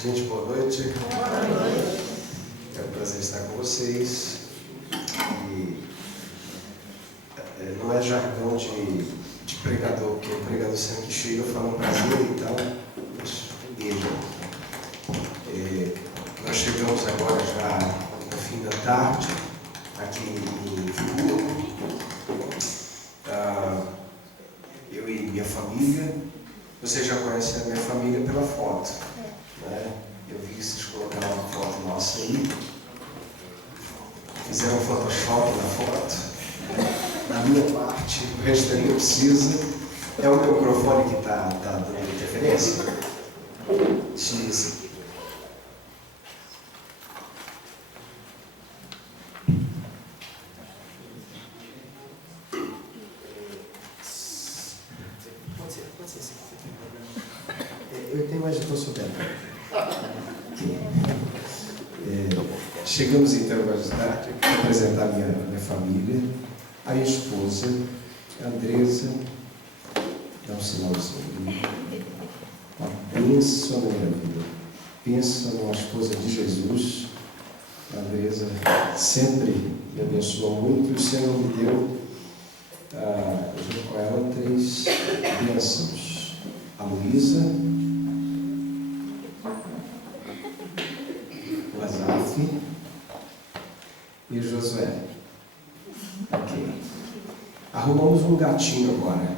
Gente, boa noite. Boa noite. É um prazer estar com vocês. E não é jargão de pregador, porque o pregador sempre chega e fala um prazer e tal. Nós chegamos agora já no fim da tarde, aqui em Friburgo. Eu e minha família. Você já conhece a minha família pela foto, né? Eu vi que vocês colocaram uma foto nossa aí. Fizeram um Photoshop na foto. Na minha parte, o resto aí não precisa. É o meu microfone que está dando interferência? X. Eu tenho mais de consultante. Chegamos então a apresentar minha família, a minha esposa, a Andresa, dá um sinalzinho. Uma bênção na minha vida. Pensa numa esposa de Jesus. A Andresa sempre me abençoou muito e o Senhor me deu, junto com ela, 3 bênçãos. A Luísa, o Azaf e o Josué. Ok. Arrumamos um gatinho agora.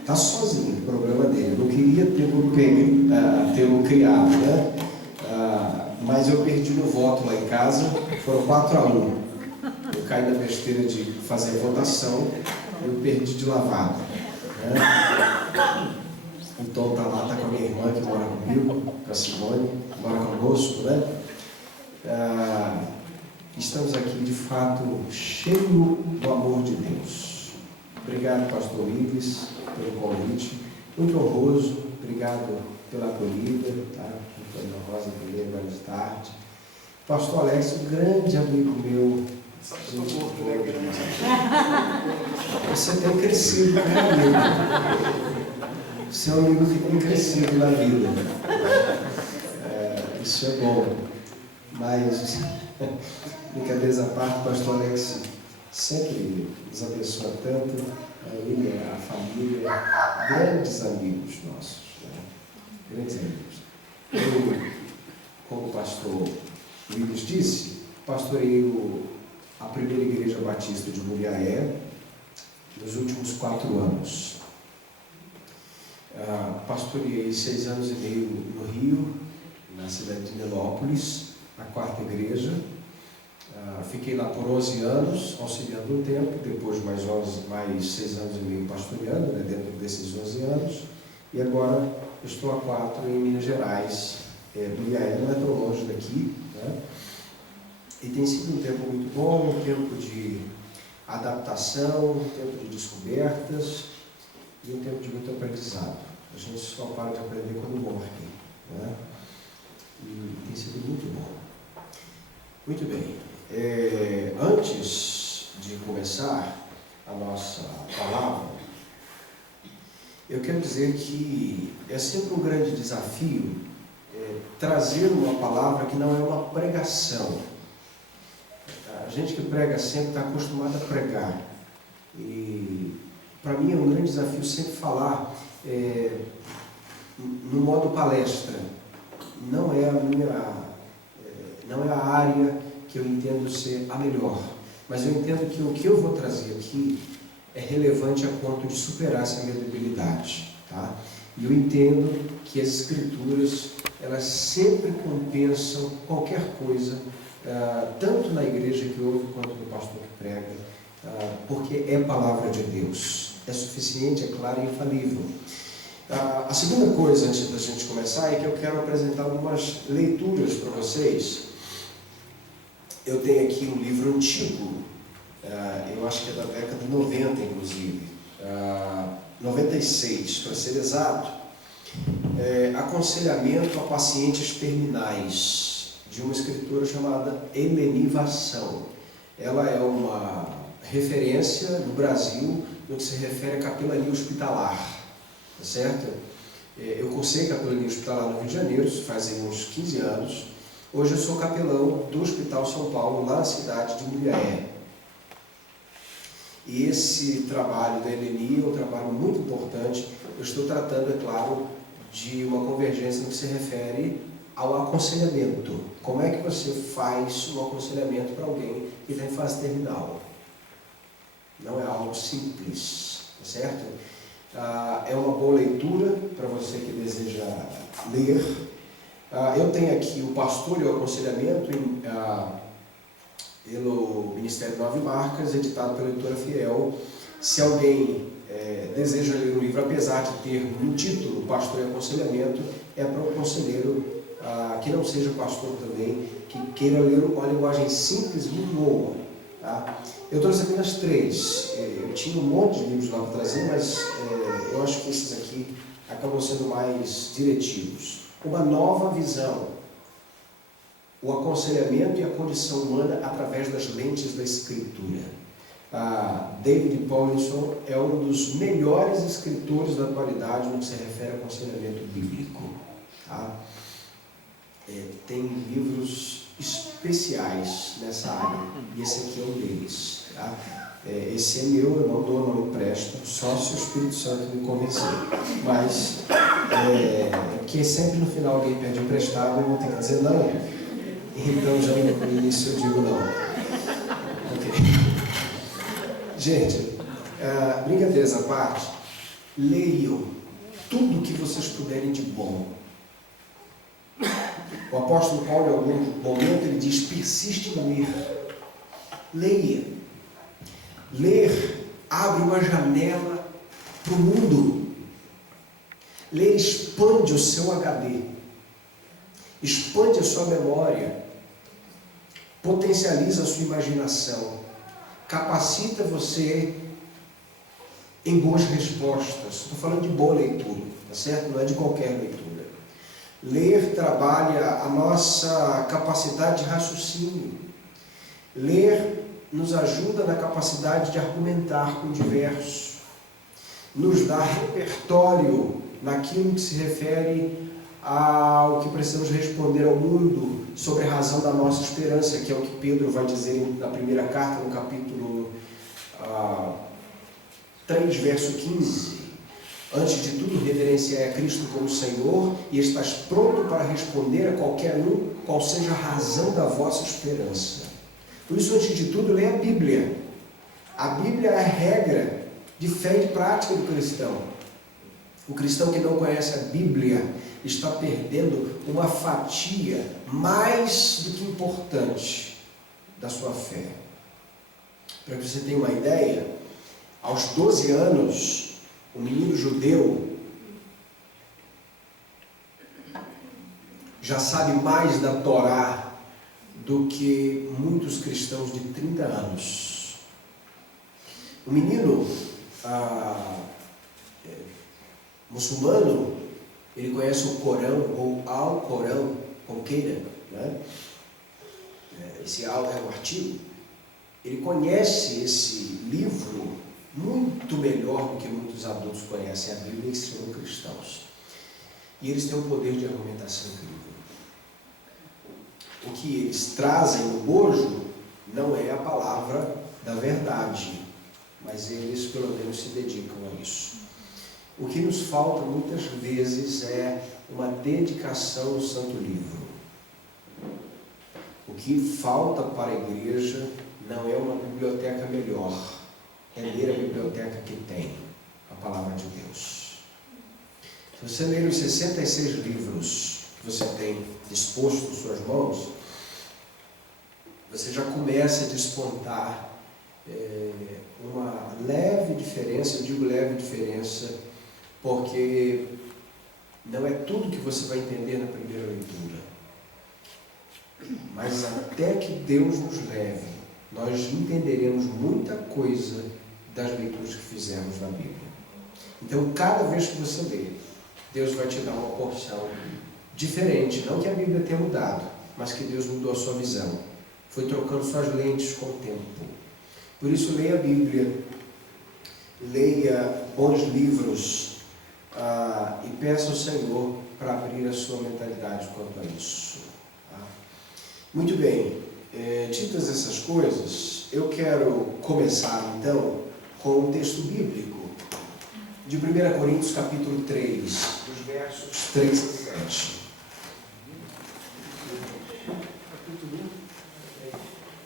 Está sozinho, o problema dele. Eu não queria tê-lo criado, né? Mas eu perdi no voto lá em casa. Foram 4-1. Eu caí na besteira de fazer votação. Eu perdi de lavada, né? Então está lá, está com a minha irmã que mora comigo, com a Simone, mora conosco, né? Estamos aqui, de fato, cheio do amor de Deus. Obrigado, pastor Ives, pelo convite. Muito honroso. Obrigado pela acolhida, tá? Antônio Rosa, primeiro, agora de tarde. Pastor Alex, um grande amigo meu. Você tem crescido, né, amigo? Você é um amigo que tem crescido na vida. Isso é bom. Mas, brincadeiras à parte, o pastor Alex sempre nos abençoa tanto, ele, a família, grandes amigos nossos, né? Grandes amigos. Eu, como o pastor Luiz disse, pastorei a primeira igreja batista de Muriaé nos últimos 4 anos. Pastoreei 6 anos e meio no Rio, na cidade de Nilópolis, a 4ª igreja. Fiquei lá por 11 anos, auxiliando um tempo, depois mais 6 anos e meio pastoreando, né, dentro desses 11 anos. E agora estou há 4 em Minas Gerais. Muriaé não é tão longe daqui, né? E tem sido um tempo muito bom, um tempo de adaptação, um tempo de descobertas e um tempo de muito aprendizado. A gente só para de aprender quando morre, né? E tem sido muito bom. Muito bem. Antes de começar a nossa palavra, eu quero dizer que é sempre um grande desafio trazer uma palavra que não é uma pregação. A gente que prega sempre está acostumado a pregar. E para mim é um grande desafio sempre falar no modo palestra. Não é a área que eu entendo ser a melhor, mas eu entendo que o que eu vou trazer aqui é relevante a ponto de superar essa minha debilidade, tá? E eu entendo que as Escrituras, elas sempre compensam qualquer coisa, tanto na igreja que ouve quanto no pastor que prega, porque é palavra de Deus, é suficiente, é clara e infalível. A segunda coisa, antes da gente começar, é que eu quero apresentar algumas leituras para vocês. Eu tenho aqui um livro antigo, eu acho que é da década de 90, inclusive, 96, para ser exato, Aconselhamento a Pacientes Terminais, de uma escritora chamada Eleni Vassão. Ela é uma referência no Brasil no que se refere à capelania hospitalar, tá certo? Eu cursei capelania hospitalar no Rio de Janeiro, fazem uns 15 anos. Hoje eu sou capelão do Hospital São Paulo, lá na cidade de Mulheré. E esse trabalho da Eleni é um trabalho muito importante. Eu estou tratando, é claro, de uma convergência no que se refere ao aconselhamento. Como é que você faz um aconselhamento para alguém que está em fase terminal? Não é algo simples, tá certo? É uma boa leitura para você que deseja ler. Eu tenho aqui o Pastor e o Aconselhamento, pelo Ministério Nove Marcas, editado pela Editora Fiel. Se alguém deseja ler o livro, apesar de ter no título Pastor e Aconselhamento, é para um conselheiro que não seja pastor também, que queira ler uma linguagem simples, muito boa. Tá? Eu trouxe apenas 3. Eu tinha um monte de livros lá para trazer, mas eu acho que esses aqui acabam sendo mais diretivos. Uma nova visão. O aconselhamento e a condição humana através das lentes da Escritura. David Paulinson é um dos melhores escritores da atualidade no que se refere a aconselhamento bíblico. Tá? Tem livros especiais nessa área, e esse aqui é um deles. Tá? Esse é meu, eu não dou, não empresto, só se o Espírito Santo me convencer. Mas, que sempre no final alguém pede emprestado, eu vou ter que dizer não. Então, já no início eu digo não. Ok. Gente, brincadeiras à parte, leiam tudo que vocês puderem de bom. O apóstolo Paulo, em algum momento, ele diz: persiste em ler. Leia. Ler abre uma janela para o mundo. Ler expande o seu HD, expande a sua memória, potencializa a sua imaginação, capacita você em boas respostas. Estou falando de boa leitura, tá certo? Não é de qualquer leitura. Ler trabalha a nossa capacidade de raciocínio. Ler nos ajuda na capacidade de argumentar com diversos. Nos dá repertório naquilo que se refere ao que precisamos responder ao mundo sobre a razão da nossa esperança, que é o que Pedro vai dizer na primeira carta, no capítulo 3, verso 15. Antes de tudo, reverenciai a Cristo como Senhor e estás pronto para responder a qualquer um, qual seja a razão da vossa esperança. Por isso, antes de tudo, leia a Bíblia. A Bíblia é a regra de fé e de prática do cristão. O cristão que não conhece a Bíblia está perdendo uma fatia mais do que importante da sua fé. Para que você tenha uma ideia, aos 12 anos, o menino judeu já sabe mais da Torá do que muitos cristãos de 30 anos. O menino muçulmano, ele conhece o Corão, ou Al-Corão, como queira, né? Esse Al é o artigo. Ele conhece esse livro muito melhor do que muitos adultos conhecem a Bíblia e se chamam cristãos. E eles têm um poder de argumentação incrível. O que eles trazem no bojo não é a palavra da verdade, mas eles pelo menos se dedicam a isso. O que nos falta muitas vezes é uma dedicação ao Santo Livro. O que falta para a igreja não é uma biblioteca melhor, é ler a biblioteca que tem, a Palavra de Deus. Se você ler os 66 livros que você tem disposto em suas mãos, você já começa a despontar uma leve diferença. Eu digo leve diferença porque não é tudo que você vai entender na primeira leitura, mas até que Deus nos leve, nós entenderemos muita coisa das leituras que fizemos na Bíblia. Então, cada vez que você lê, Deus vai te dar uma porção diferente. Não que a Bíblia tenha mudado, mas que Deus mudou a sua visão. Foi trocando suas lentes com o tempo. Por isso, leia a Bíblia, leia bons livros. e peça ao Senhor para abrir a sua mentalidade quanto a isso. Tá? Muito bem, ditas essas coisas, eu quero começar então com um texto bíblico de 1 Coríntios capítulo 3, dos versos 3 a 7.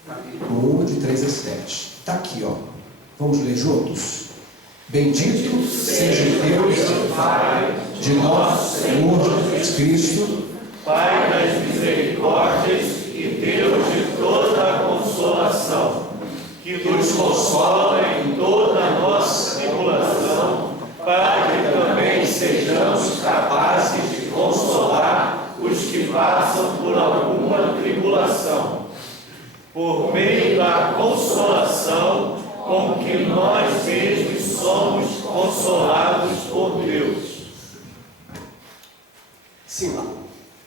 Capítulo 1, de 3 a 7. Está aqui, ó. Vamos ler juntos? Bendito seja o Deus e Pai de nosso Senhor Jesus Cristo, Pai das misericórdias e Deus de toda a consolação, que nos consola em toda a nossa tribulação, para que também sejamos capazes de consolar os que passam por alguma tribulação, por meio da consolação com que nós mesmos somos consolados por Deus. Sim, lá.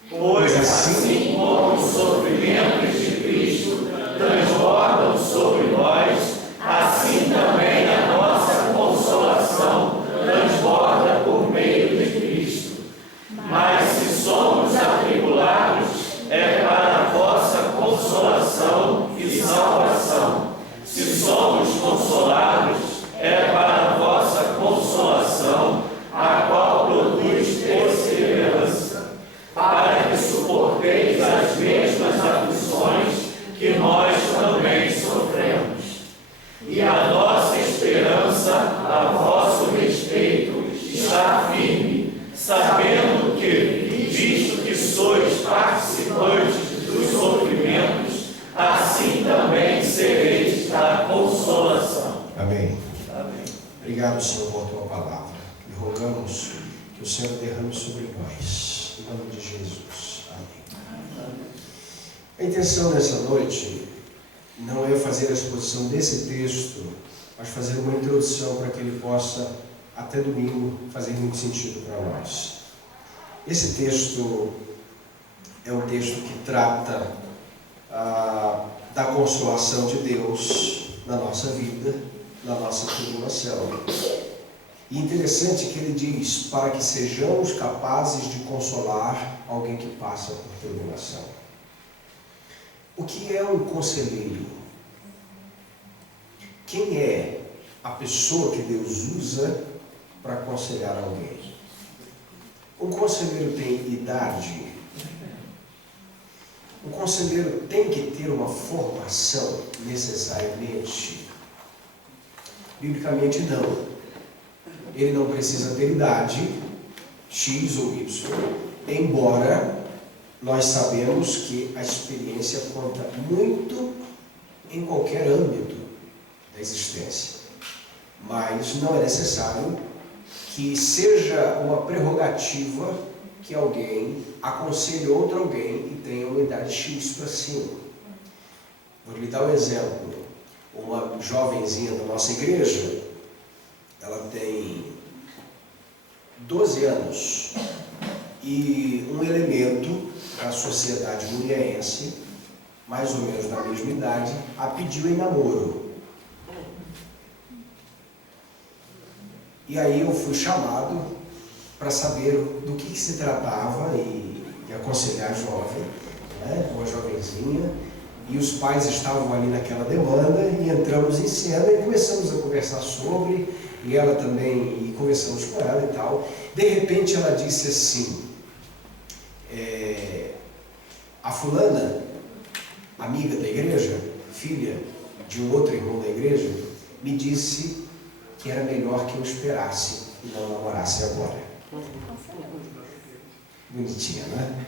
Pois assim como os sofrimentos de Cristo transbordam sobre nós, assim também a nossa consolação transborda por meio de Cristo. Mas se somos atribulados, é para a vossa consolação e salvação. Se somos consolados, é para a vossa consolação, a qual produz perseverança, para que suporteis as mesmas aflições que nós também sofremos. E a nossa esperança a vosso respeito está firme, sabendo que, visto que sois participantes dos sofrimentos, assim também sereis da consolação. Amém. Amém. Obrigado, Senhor, por tua palavra. E rogamos que o Senhor derrame sobre nós. Em nome de Jesus. Amém. A intenção nessa noite não é fazer a exposição desse texto, mas fazer uma introdução para que ele possa, até domingo, fazer muito sentido para nós. Esse texto é um texto que trata da consolação de Deus na nossa vida, na nossa tribulação. E interessante que ele diz, para que sejamos capazes de consolar alguém que passa por tribulação. O que é um conselheiro? Quem é a pessoa que Deus usa para aconselhar alguém? Um conselheiro tem idade? Um conselheiro tem que ter uma formação necessariamente? Biblicamente não. Ele não precisa ter idade, X ou Y, embora nós sabemos que a experiência conta muito em qualquer âmbito da existência. Mas não é necessário que seja uma prerrogativa que alguém aconselhe outro alguém e tenha uma idade X para cima. Vou lhe dar um exemplo. Uma jovenzinha da nossa igreja, ela tem 12 anos e um elemento da sociedade mulherense, mais ou menos da mesma idade, a pediu em namoro. E aí eu fui chamado para saber do que se tratava e aconselhar a jovem, né, uma jovenzinha, e os pais estavam ali naquela demanda e entramos em cena e começamos a conversar sobre, e ela também, e conversamos com ela e tal. De repente ela disse assim, a fulana, amiga da igreja, filha de um outro irmão da igreja, me disse que era melhor que eu esperasse e não namorasse agora. Bonitinha, né?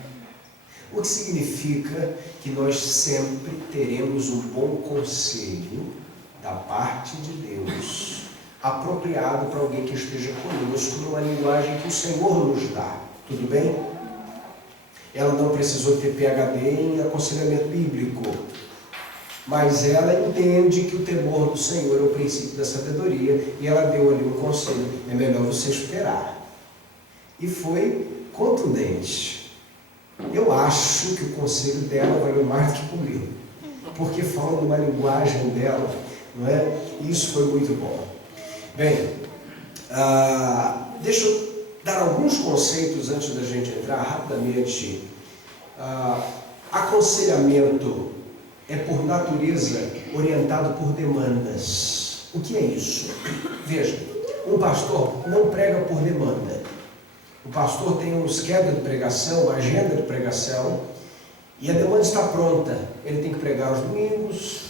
O que significa que nós sempre teremos um bom conselho da parte de Deus, apropriado para alguém que esteja conosco, numa linguagem que o Senhor nos dá. Tudo bem? Ela não precisou ter PhD em aconselhamento bíblico, mas ela entende que o temor do Senhor é o princípio da sabedoria, e ela deu ali um conselho: é melhor você esperar. E foi contundente. Eu acho que o conselho dela valeu mais do que o meu, porque fala numa linguagem dela, não é? E isso foi muito bom. Bem, deixa dar alguns conceitos antes da gente entrar rapidamente. Aconselhamento é, por natureza, orientado por demandas. O que é isso? Veja, um pastor não prega por demanda. O pastor tem um schedule de pregação, uma agenda de pregação, e a demanda está pronta. Ele tem que pregar aos domingos,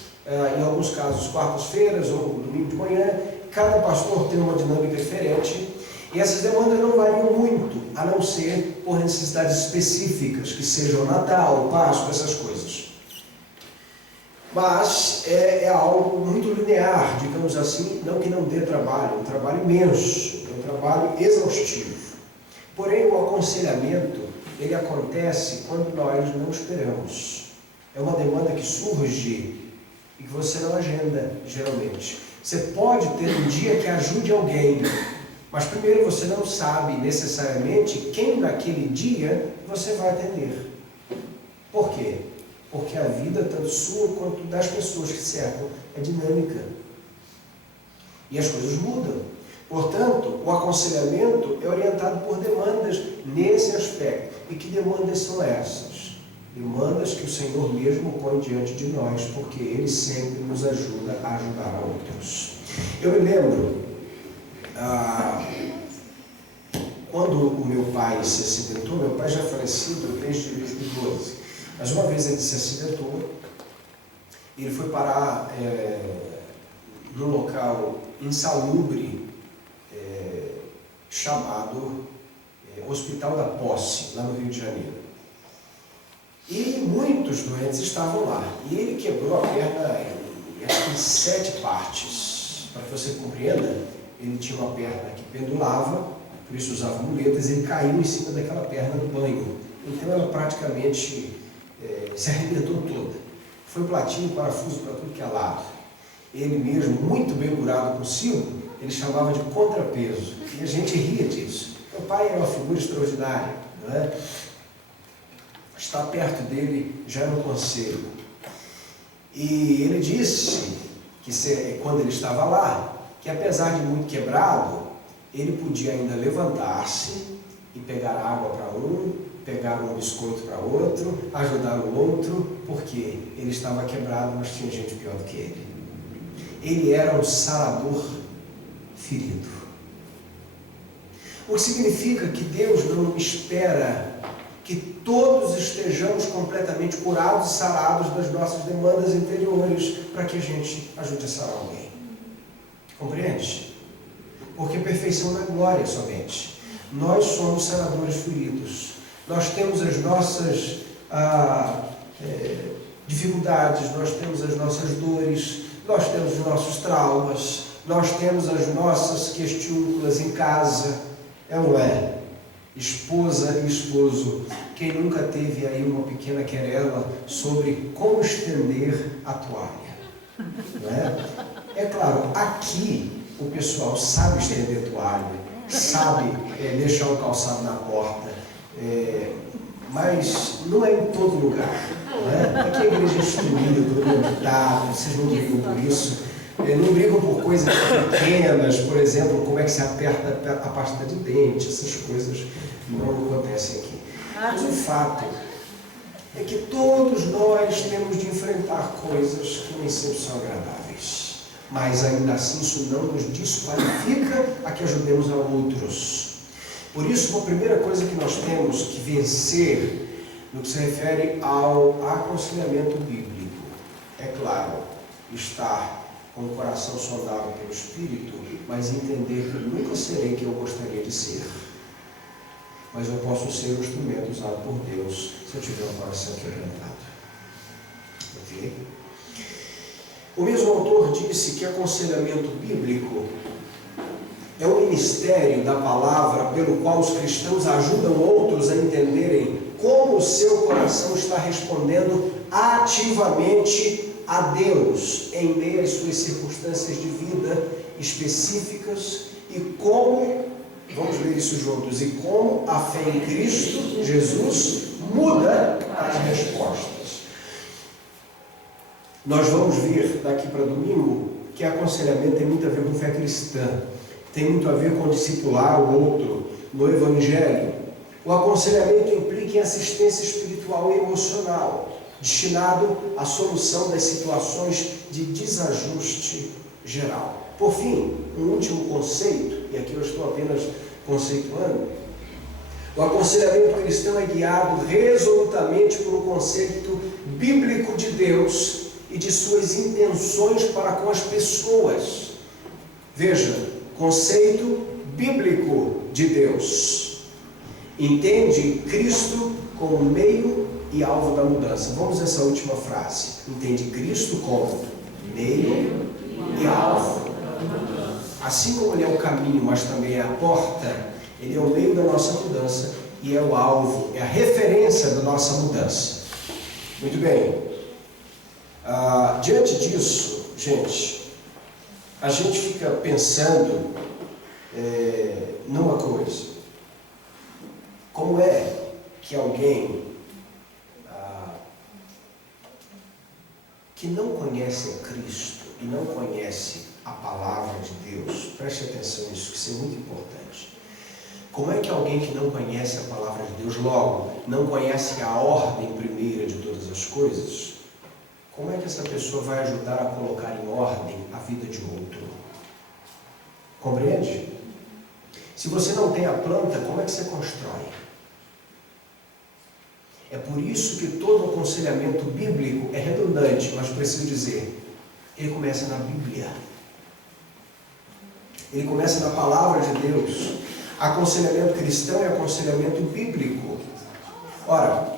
em alguns casos quartas-feiras ou domingo de manhã. Cada pastor tem uma dinâmica diferente, e essas demandas não variam muito, a não ser por necessidades específicas, que sejam Natal, Páscoa, essas coisas. Mas é algo muito linear, digamos assim, não que não dê trabalho, um trabalho imenso, um trabalho exaustivo. Porém, o aconselhamento, ele acontece quando nós não esperamos. É uma demanda que surge e que você não agenda, geralmente. Você pode ter um dia que ajude alguém, mas primeiro você não sabe necessariamente quem naquele dia você vai atender. Por quê? Porque a vida, tanto sua quanto das pessoas que cercam, é dinâmica. E as coisas mudam. Portanto, o aconselhamento é orientado por demandas nesse aspecto. E que demandas são essas? Demandas que o Senhor mesmo põe diante de nós, porque Ele sempre nos ajuda a ajudar a outros. Eu me lembro, quando o meu pai se acidentou, meu pai já falecido desde 2012, mas uma vez ele se acidentou, ele foi parar num local insalubre, chamado Hospital da Posse, lá no Rio de Janeiro. E muitos doentes estavam lá. E ele quebrou a perna em 7 partes. Para que você compreenda, ele tinha uma perna que pendulava, por isso usava muletas, ele caiu em cima daquela perna no banho. Então ela praticamente se arrebentou toda. Foi platina e parafuso para tudo que é lado. Ele mesmo, muito bem curado consigo, ele chamava de contrapeso. E a gente ria disso. Meu pai era uma figura extraordinária, não é? Estar perto dele já era um conselho. E ele disse que quando ele estava lá, que apesar de muito quebrado, ele podia ainda levantar-se e pegar água para um, pegar um biscoito para outro, ajudar o outro, porque ele estava quebrado, mas tinha gente pior do que ele. Ele era um sarador ferido. O que significa que Deus não espera que todos estejamos completamente curados e sarados das nossas demandas interiores para que a gente ajude a sarar alguém. Compreende? Porque perfeição não é glória somente. Nós somos saradores feridos. Nós temos as nossas dificuldades, nós temos as nossas dores, nós temos os nossos traumas, nós temos as nossas questiúnculas em casa. É ou não é? Esposa e esposo, quem nunca teve aí uma pequena querela sobre como estender a toalha? Não é? É claro, aqui o pessoal sabe estender toalha, sabe deixar o calçado na porta, mas não é em todo lugar. Não é? Aqui a igreja é instruída, orientada, vocês não brigam por isso. Não brigam por coisas pequenas, por exemplo, como é que se aperta a pasta de dente, essas coisas não acontecem aqui. Mas o fato é que todos nós temos de enfrentar coisas que nem sempre são agradáveis. Mas ainda assim isso não nos desqualifica a que ajudemos a outros. Por isso, a primeira coisa que nós temos que vencer no que se refere ao aconselhamento bíblico, é claro, estar com o coração saudável pelo Espírito, mas entender que nunca serei quem eu gostaria de ser. Mas eu posso ser um instrumento usado por Deus se eu tiver um coração quebrantado. Ok? O mesmo autor disse que aconselhamento bíblico é um ministério da palavra pelo qual os cristãos ajudam outros a entenderem como o seu coração está respondendo ativamente a Deus em meio às suas circunstâncias de vida específicas e como, vamos ler isso juntos, e como a fé em Cristo Jesus muda as respostas. Nós vamos ver daqui para domingo que aconselhamento tem muito a ver com fé cristã, tem muito a ver com discipular o outro, no Evangelho, o aconselhamento implica em assistência espiritual e emocional, destinado à solução das situações de desajuste geral. Por fim, um último conceito, e aqui eu estou apenas conceituando, o aconselhamento cristão é guiado resolutamente por um conceito bíblico de Deus e de suas intenções para com as pessoas. Veja, conceito bíblico de Deus. Entende Cristo como meio e alvo da mudança. Vamos a essa última frase. Entende Cristo como meio e alvo. Assim como Ele é o caminho, mas também é a porta, Ele é o meio da nossa mudança e é o alvo, é a referência da nossa mudança. Muito bem. Diante disso, gente, a gente fica pensando numa coisa. Como é que alguém que não conhece a Cristo e não conhece a palavra de Deus, preste atenção nisso, que isso é muito importante. Como é que alguém que não conhece a palavra de Deus, logo, não conhece a ordem primeira de todas as coisas, como é que essa pessoa vai ajudar a colocar em ordem a vida de outro? Compreende? Se você não tem a planta, como é que você constrói? É por isso que todo aconselhamento bíblico é redundante, mas preciso dizer, ele começa na Bíblia. Ele começa na palavra de Deus. Aconselhamento cristão é aconselhamento bíblico. Ora,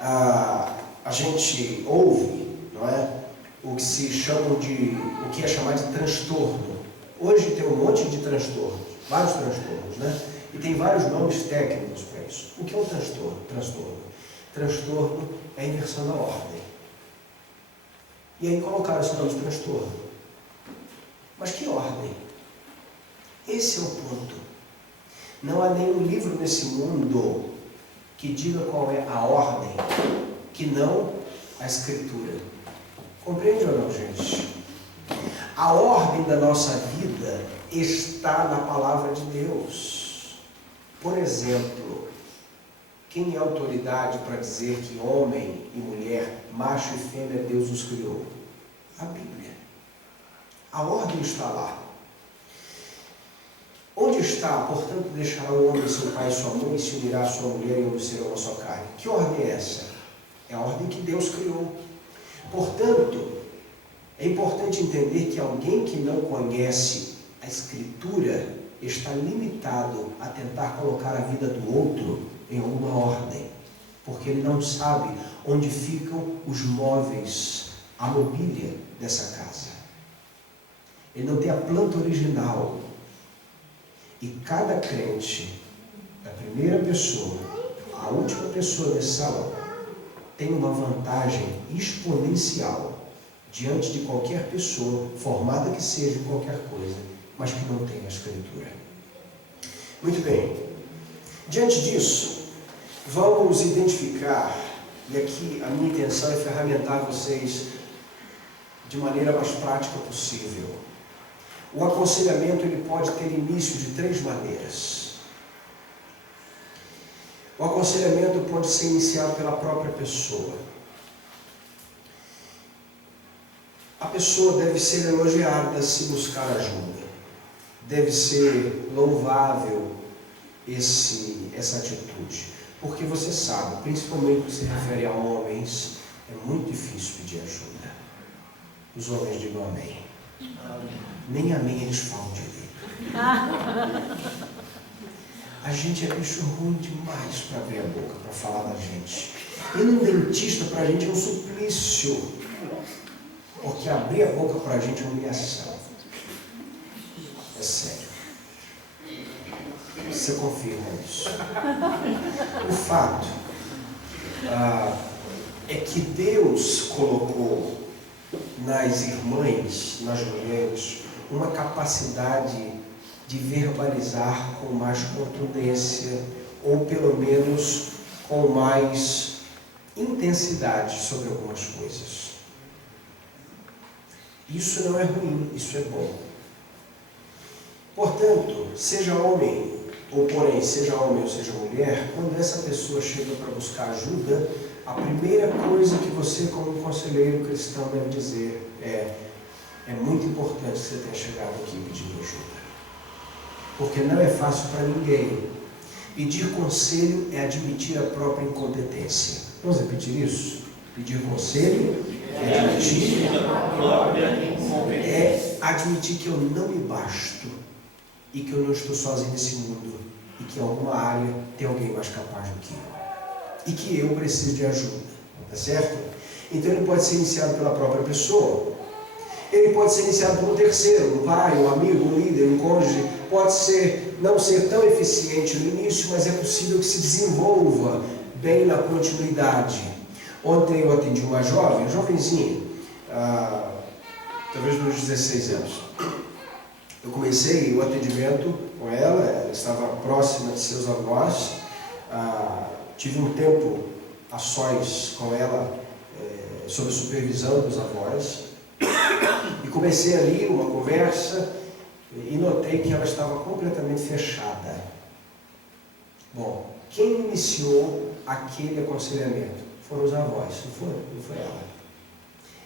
a gente ouve, não é? O que é chamado de transtorno. Hoje tem um monte de transtornos, vários transtornos, né? E tem vários nomes técnicos para isso. O que é um transtorno? Transtorno é a inversão da ordem. E aí colocaram esse nome de transtorno. Mas que ordem? Esse é o ponto. Não há nenhum livro nesse mundo que diga qual é a ordem, que não a Escritura. Compreende ou não, gente? A ordem da nossa vida está na palavra de Deus. Por exemplo, quem é autoridade para dizer que homem e mulher, macho e fêmea, Deus os criou? A Bíblia. A ordem está lá. Onde está? Portanto, deixará o homem seu pai e sua mãe, e se unirá a sua mulher, e ambos serão a sua carne. Que ordem é essa? É a ordem que Deus criou. Portanto, é importante entender que alguém que não conhece a Escritura está limitado a tentar colocar a vida do outro em alguma ordem, porque ele não sabe onde ficam os móveis, a mobília dessa casa. Ele não tem a planta original. E cada crente, da primeira pessoa à última pessoa desse salão, tem uma vantagem exponencial diante de qualquer pessoa, formada que seja em qualquer coisa, mas que não tem a Escritura. Muito bem. Diante disso, vamos identificar, e aqui a minha intenção é ferramentar vocês de maneira mais prática possível. O aconselhamento ele pode ter início de 3 maneiras. O aconselhamento pode ser iniciado pela própria pessoa. A pessoa deve ser elogiada se buscar ajuda. Deve ser louvável essa atitude. Porque você sabe, principalmente no que se refere a homens, é muito difícil pedir ajuda. Os homens digam amém. Nem amém eles falam direito. A gente é bicho ruim demais para abrir a boca, para falar da gente. Ir num dentista para a gente é um suplício, porque abrir a boca para a gente é humilhação. É sério. Você confirma isso. O fato é que Deus colocou nas irmãs, nas mulheres, uma capacidade de verbalizar com mais contundência, ou pelo menos com mais intensidade sobre algumas coisas. Isso não é ruim, isso é bom. Portanto, seja homem ou porém, seja homem ou seja mulher, quando essa pessoa chega para buscar ajuda, a primeira coisa que você, como conselheiro cristão, deve dizer é muito importante que você tenha chegado aqui pedindo ajuda. Porque não é fácil para ninguém. Pedir conselho é admitir a própria incompetência. Vamos repetir isso? Pedir conselho é admitir a própria incompetência. É admitir que eu não me basto e que eu não estou sozinho nesse mundo e que em alguma área tem alguém mais capaz do que eu. E que eu preciso de ajuda. Tá certo? Então ele pode ser iniciado pela própria pessoa. Ele pode ser iniciado por um terceiro, um pai, um amigo, um líder, um cônjuge. Pode não ser tão eficiente no início, mas é possível que se desenvolva bem na continuidade. Ontem eu atendi uma jovenzinha, talvez nos 16 anos. Eu comecei o atendimento com ela estava próxima de seus avós. Tive um tempo a sós com ela, sob a supervisão dos avós. E comecei ali uma conversa e notei que ela estava completamente fechada. Bom, quem iniciou aquele aconselhamento? Foram os avós, não foi ela.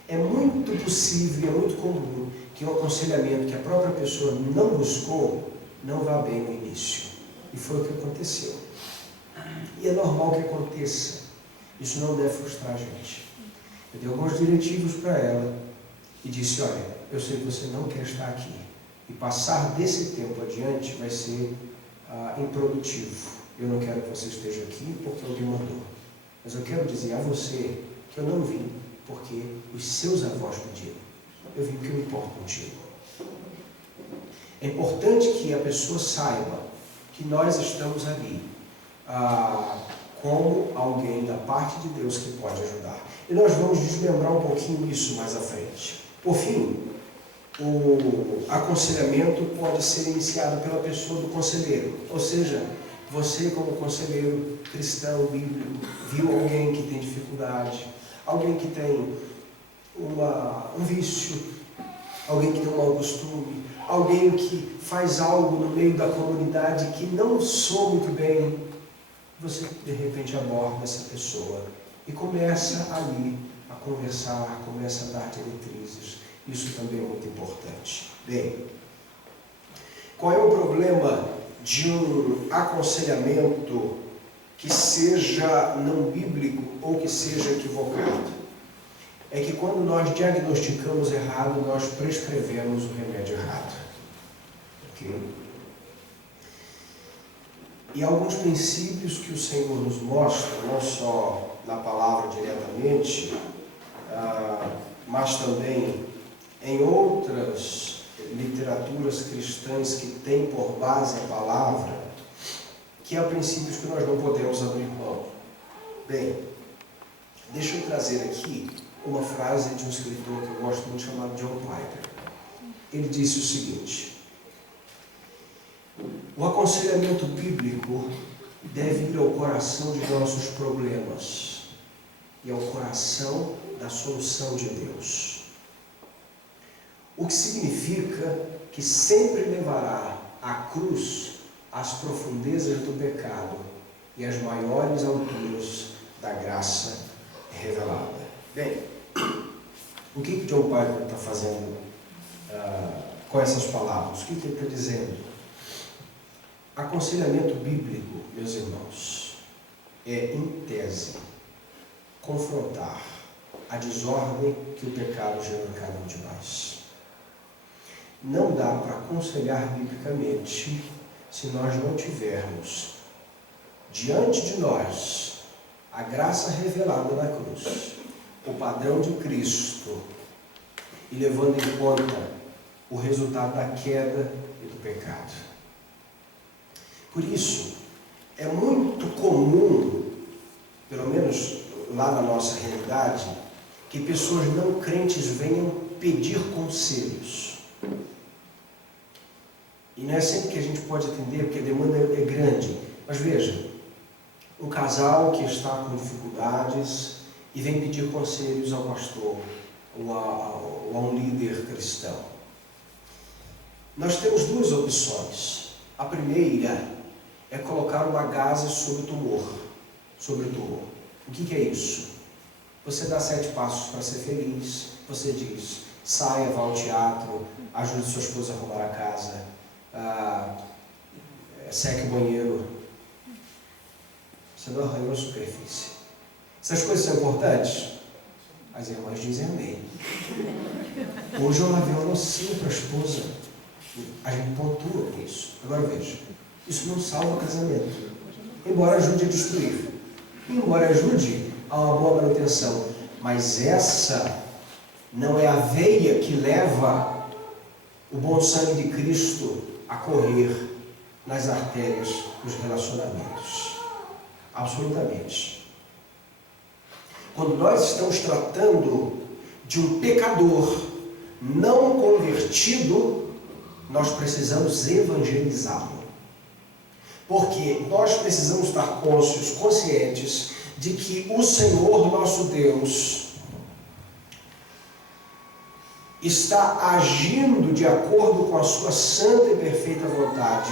É muito possível, é muito comum que o aconselhamento que a própria pessoa não buscou, não vá bem no início. E foi o que aconteceu. E é normal que aconteça. Isso não deve frustrar a gente. Eu dei alguns diretivos para ela e disse, olha, eu sei que você não quer estar aqui. E passar desse tempo adiante vai ser improdutivo. Eu não quero que você esteja aqui porque alguém mandou. Mas eu quero dizer a você que eu não vim porque os seus avós pediram. Eu vim porque eu me importo contigo. É importante que a pessoa saiba que nós estamos ali como alguém da parte de Deus que pode ajudar. E nós vamos desmembrar um pouquinho isso mais à frente. Por fim, o aconselhamento pode ser iniciado pela pessoa do conselheiro. Ou seja, você como conselheiro cristão, bíblico, viu alguém que tem dificuldade, alguém que tem um vício, alguém que tem um mau costume, alguém que faz algo no meio da comunidade que não soa muito bem, você de repente aborda essa pessoa e começa ali a conversar, começa a dar diretrizes. Isso também é muito importante. Bem, qual é o problema de um aconselhamento que seja não bíblico ou que seja equivocado? É que quando nós diagnosticamos errado, nós prescrevemos o remédio errado. Ok? E alguns princípios que o Senhor nos mostra, não só na palavra diretamente, mas também em outras literaturas cristãs que têm por base a palavra, que há princípios que nós não podemos abrir mão. Bem, deixa eu trazer aqui uma frase de um escritor que eu gosto muito, chamado John Piper. Ele disse o seguinte: o aconselhamento bíblico deve ir ao coração de nossos problemas e ao coração da solução de Deus. O que significa que sempre levará a cruz às profundezas do pecado e às maiores alturas da graça revelada. Bem, o que John Piper está fazendo com essas palavras? O que ele está dizendo? Aconselhamento bíblico, meus irmãos, é, em tese, confrontar a desordem que o pecado gera em cada um de nós. Não dá para aconselhar biblicamente se nós não tivermos diante de nós a graça revelada na cruz, o padrão de Cristo, e levando em conta o resultado da queda e do pecado. Por isso, é muito comum, pelo menos lá na nossa realidade, que pessoas não crentes venham pedir conselhos. E não é sempre que a gente pode atender, porque a demanda é grande. Mas veja, um casal que está com dificuldades e vem pedir conselhos ao pastor ou a um líder cristão. Nós temos duas opções. A primeira é colocar uma gaze sobre o tumor. O que é isso? Você dá 7 passos para ser feliz. Você diz, saia, vá ao teatro, ajude sua esposa a arrumar a casa, seque o banheiro. Você não arranhou a superfície. Essas coisas são importantes? As irmãs dizem amém. Hoje eu lavei uma loucinha para a esposa. A gente pontua isso. Agora veja, isso não salva o casamento, embora ajude a destruir, embora ajude a uma boa manutenção, mas essa não é a veia que leva o bom sangue de Cristo a correr nas artérias dos relacionamentos. Absolutamente. Quando nós estamos tratando de um pecador não convertido, nós precisamos evangelizá-lo. Porque nós precisamos estar conscientes de que o Senhor nosso Deus está agindo de acordo com a sua santa e perfeita vontade,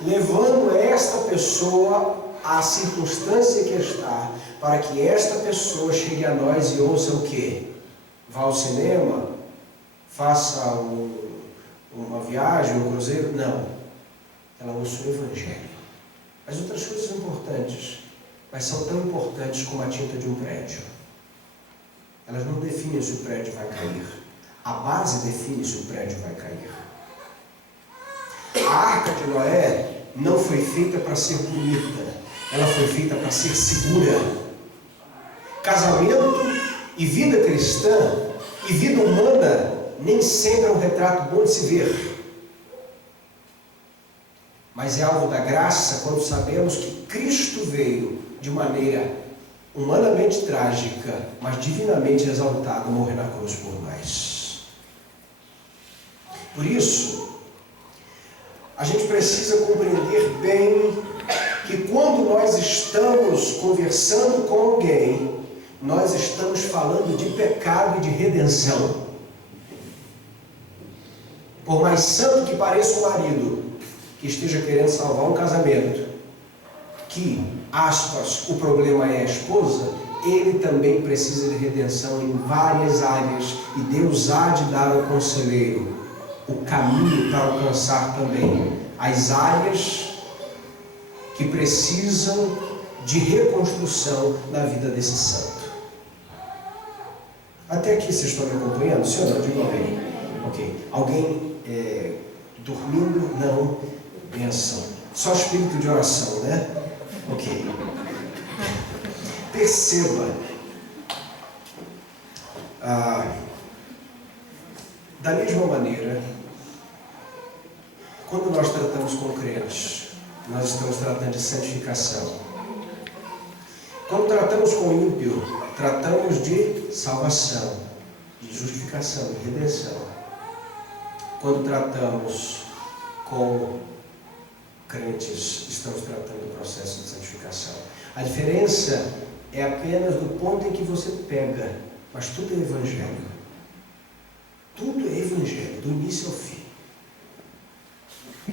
levando esta pessoa à circunstância que está, para que esta pessoa chegue a nós e ouça o quê? Vá ao cinema? Faça uma viagem, um cruzeiro? Não. Ela ouça o Evangelho. As outras coisas são importantes, mas são tão importantes como a tinta de um prédio. Elas não definem se o prédio vai cair. A base define se o prédio vai cair. A arca de Noé não foi feita para ser bonita, ela foi feita para ser segura. Casamento e vida cristã e vida humana nem sempre é um retrato bom de se ver. Mas é alvo da graça quando sabemos que Cristo veio de maneira humanamente trágica, mas divinamente exaltada, morrer na cruz por nós. Por isso, a gente precisa compreender bem que quando nós estamos conversando com alguém, nós estamos falando de pecado e de redenção. Por mais santo que pareça o marido que esteja querendo salvar um casamento, que, aspas, o problema é a esposa, ele também precisa de redenção em várias áreas, e Deus há de dar ao conselheiro o caminho para alcançar também as áreas que precisam de reconstrução na vida desse santo. Até aqui vocês estão me acompanhando? Sim ou não? Digo amém. Ok. Alguém dormindo? Não. Benção. Só espírito de oração, né? Ok. Perceba. Da mesma maneira, quando nós tratamos com crentes, nós estamos tratando de santificação. Quando tratamos com ímpio, tratamos de salvação, de justificação, de redenção. Quando tratamos com crentes, estamos tratando do processo de santificação. A diferença é apenas do ponto em que você pega, mas tudo é evangelho. Tudo é evangelho, do início ao fim.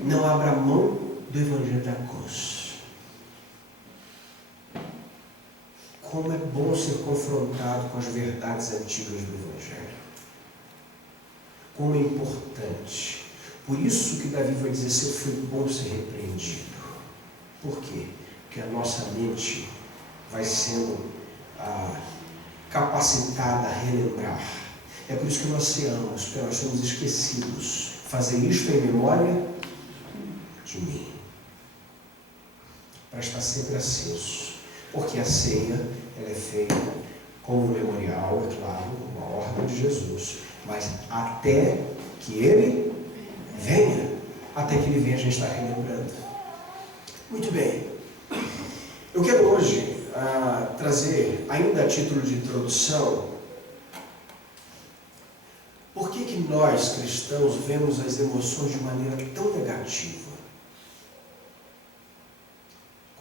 Não abra mão do evangelho da cruz. Como é bom ser confrontado com as verdades antigas do evangelho. Como é importante. Por isso que Davi vai dizer, se foi bom ser repreendido. Por quê? Porque a nossa mente vai sendo capacitada a relembrar. É por isso que nós ceamos, porque nós somos esquecidos. Fazer isto em memória de mim. Para estar sempre aceso. Porque a ceia, ela é feita como memorial, é claro, uma ordem de Jesus. Mas até que Ele venha. Até que Ele venha, a gente está relembrando. Muito bem. Eu quero hoje trazer, ainda a título de introdução, por que nós, cristãos, vemos as emoções de maneira tão negativa?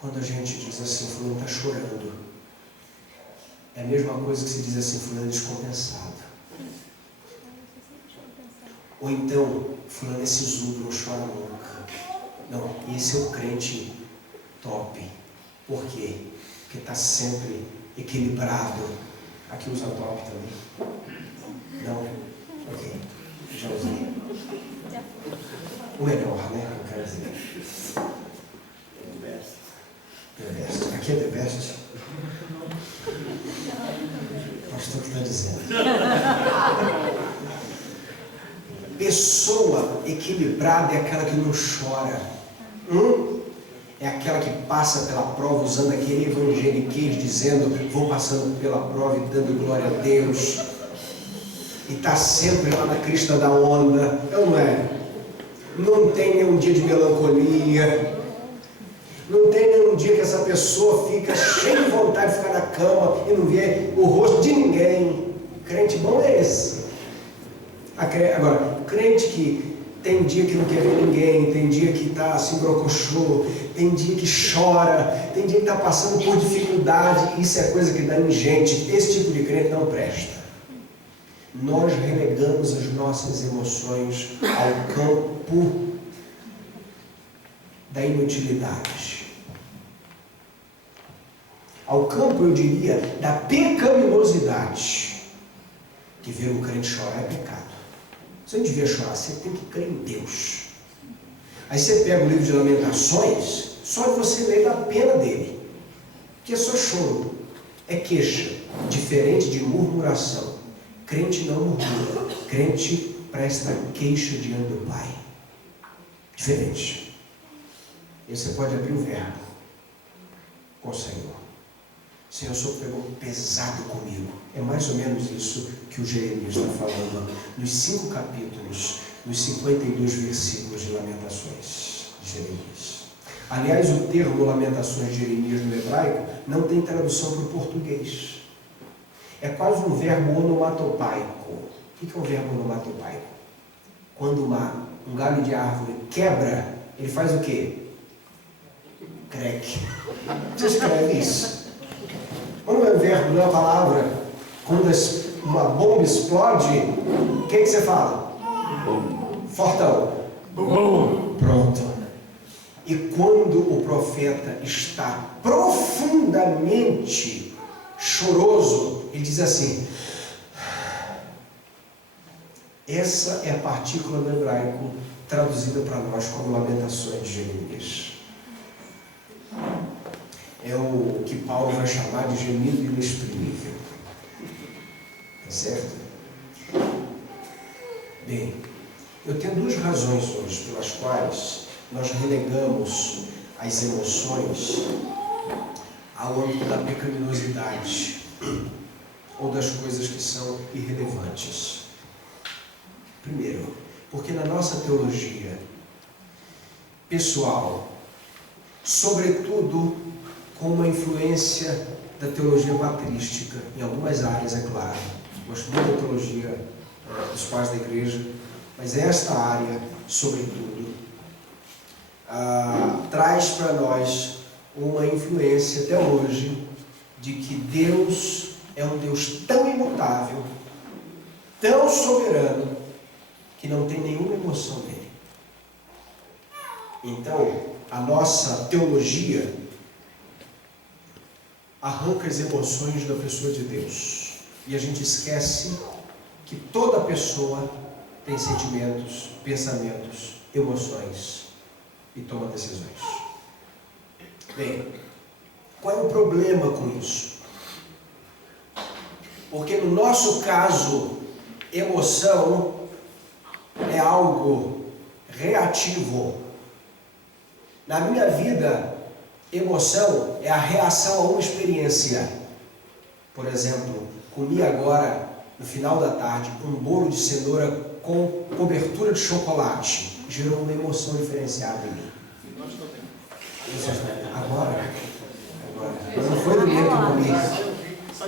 Quando a gente diz assim, fulano está chorando, é a mesma coisa que se diz assim, fulano é descompensado. Ou então, fulano é sisudo, não chora nunca. Não, esse é o crente top. Por quê? Porque está sempre equilibrado. Aqui usa top também? Não? Ok, já usei. O melhor, né? Eu quero dizer. The best. Aqui é the best? O pastor que está dizendo. Pessoa equilibrada é aquela que não chora. É aquela que passa pela prova usando aquele evangeliquez, dizendo, vou passando pela prova e dando glória a Deus. E está sempre lá na crista da onda. Não é? Não tem nenhum dia de melancolia. Não tem nenhum dia que essa pessoa fica cheia de vontade de ficar na cama e não vê o rosto de ninguém. Crente bom é esse. Agora, crente que tem dia que não quer ver ninguém, tem dia que está assim brocochô, tem dia que chora, tem dia que está passando por dificuldade, isso é coisa que dá em gente. Esse tipo de crente não presta. Nós relegamos as nossas emoções ao campo da inutilidade. Ao campo, eu diria, da pecaminosidade. Que ver um crente chorar é pecado. Você não devia chorar, você tem que crer em Deus. Aí você pega o livro de Lamentações, só de você ler dá pena dele. Que é só choro, é queixa, diferente de murmuração. Crente não murmura, crente presta queixa diante do Pai. Diferente. E você pode abrir o verbo com o Senhor. Senhor, o Senhor pegou pesado comigo. É mais ou menos isso que o Jeremias está falando nos 5 capítulos, nos 52 versículos de Lamentações de Jeremias. Aliás, o termo Lamentações de Jeremias no hebraico não tem tradução para o português. É quase um verbo onomatopaico. O que é um verbo onomatopaico? Quando um galho de árvore quebra, ele faz o quê? Crack. Você escreve isso? Quando é um verbo, não é uma palavra. Quando uma bomba explode, o que você fala? Fortão. Pronto. E quando o profeta está profundamente choroso, ele diz assim: essa é a partícula do hebraico traduzida para nós como Lamentações de Jeremias. É o que Paulo vai chamar de gemido inexprimível. Tá certo? Bem, eu tenho 2 razões hoje pelas quais nós relegamos as emoções ao âmbito da pecaminosidade ou das coisas que são irrelevantes. Primeiro, porque na nossa teologia pessoal, sobretudo com uma influência da teologia patrística, em algumas áreas, é claro. Gosto muito da teologia dos pais da igreja, mas esta área, sobretudo, traz para nós uma influência até hoje de que Deus é um Deus tão imutável, tão soberano, que não tem nenhuma emoção nele. Então, a nossa teologia arranca as emoções da pessoa de Deus. E a gente esquece que toda pessoa tem sentimentos, pensamentos, emoções e toma decisões. Bem, qual é o problema com isso? Porque no nosso caso, emoção é algo reativo. Na minha vida, emoção é a reação a uma experiência. Por exemplo, comi agora, no final da tarde, um bolo de cenoura com cobertura de chocolate. Gerou uma emoção diferenciada em mim. Agora. Mas não foi do dia que eu comi.